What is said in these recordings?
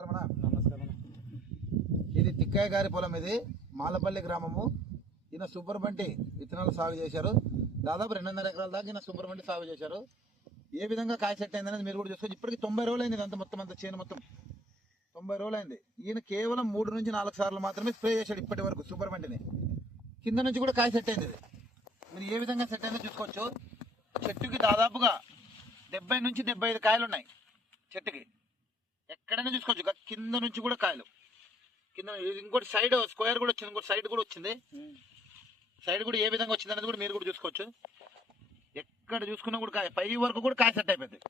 నమస్కారం ఇది తిక్కయ్య గారి పొలం ఇది. మాలపల్లి గ్రామము. ఈయన సూపర్ బంటి విత్తనాలు సాగు చేశారు. దాదాపు రెండున్నర ఎకరాల దాకా ఈయన సూపర్ బంటి సాగు చేశారు. ఏ విధంగా కాయ సెట్ అయింది అనేది మీరు కూడా చూసుకోవచ్చు. ఇప్పటికి తొంభై రోజులు అయింది ఇదంతా మొత్తం అంత చేను మొత్తం. తొంభై రోజులు అయింది ఈయన కేవలం మూడు నుంచి నాలుగు సార్లు మాత్రమే స్ప్రే చేశాడు ఇప్పటి వరకు సూపర్ బంటిని. కింద నుంచి కూడా కాయ సెట్ అయింది ఇది. మీరు ఏ విధంగా సెట్ అయిందో చూసుకోవచ్చు. చెట్టుకి దాదాపుగా డెబ్బై నుంచి డెబ్బై ఐదు కాయలు ఉన్నాయి చెట్టుకి. ఎక్కడైనా చూసుకోవచ్చు. కింద నుంచి కూడా కాయలు. కింద ఇంకోటి సైడ్ స్క్వేర్ కూడా వచ్చింది. ఇంకోటి సైడ్ కూడా వచ్చింది. సైడ్ కూడా ఏ విధంగా వచ్చింది అనేది కూడా మీరు కూడా చూసుకోవచ్చు. ఎక్కడ చూసుకున్నా కూడా కాయ పై వరకు కూడా కాయ సెట్ అయిపోయింది.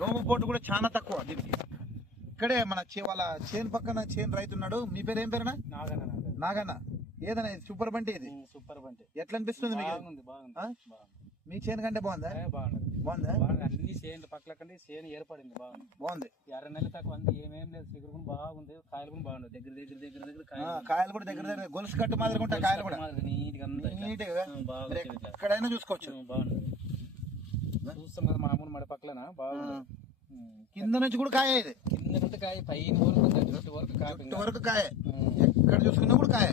దోమ పోటు కూడా చాలా తక్కువ దీనికి. ఇక్కడే మన వాళ్ళ చేను పక్కన చేను రైతు ఉన్నాడు. మీ పేరు ఏం పేరునా నాగన్న పేరు. నాగన్న. ఏదన్నా ఇది సూపర్ బంటి ఇది? సూపర్ బండి. ఎట్లా అనిపిస్తుంది మీకు? బాగుంది. మీ చేను కంటే బాగుందా? బాగుంది? అన్ని చేను పక్కల కంటే చేను ఏర్పడింది బాగుంది. బాగుంది. ఎర్ర నెల తక్కువ అంది ఏమేం లేదు చిగురు కూడా బాగుంది కాయలు కూడా బాగుంది దగ్గర దగ్గర దగ్గర దగ్గర కాయలు. కూడా దగ్గర దగ్గర గొలుసు కట్టు మాదిరి ఉంటాయి కాయలు కూడా. వచ్చింది ఇట్లా. ఎక్కడైనా చూసుకోవచ్చు. బాగుంది. చూస్తాం కదా మా అమ్మని మడి పక్కన బాగుంది. కింద నుంచి కూడా కాయ ఇది. కింద నుండి కాయ పైన వరకు జుట్టు వరకు కాయ వరకు కాయ. ఎక్కడ చూసుకున్నా కూడా కాయ.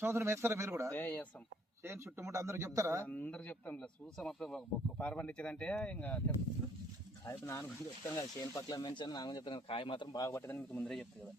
సంవత్సరం వేస్తారా మీరు కూడా? ఏ చేస్తాం చేను చుట్టుముట్టు అందరూ చెప్తారా? అందరు చెప్తాం ఇలా చూసాం అప్పుడు ఒక- ఒక పార పండించేదంటే ఇంకా కాయ నాన్న కూడా చెప్తాను కదా చేను పక్కల మెన్షన్ నాన్న చెప్తాను కాయ మాత్రం బాగా పట్టదని మీకు ముందరే చెప్తాను కదా.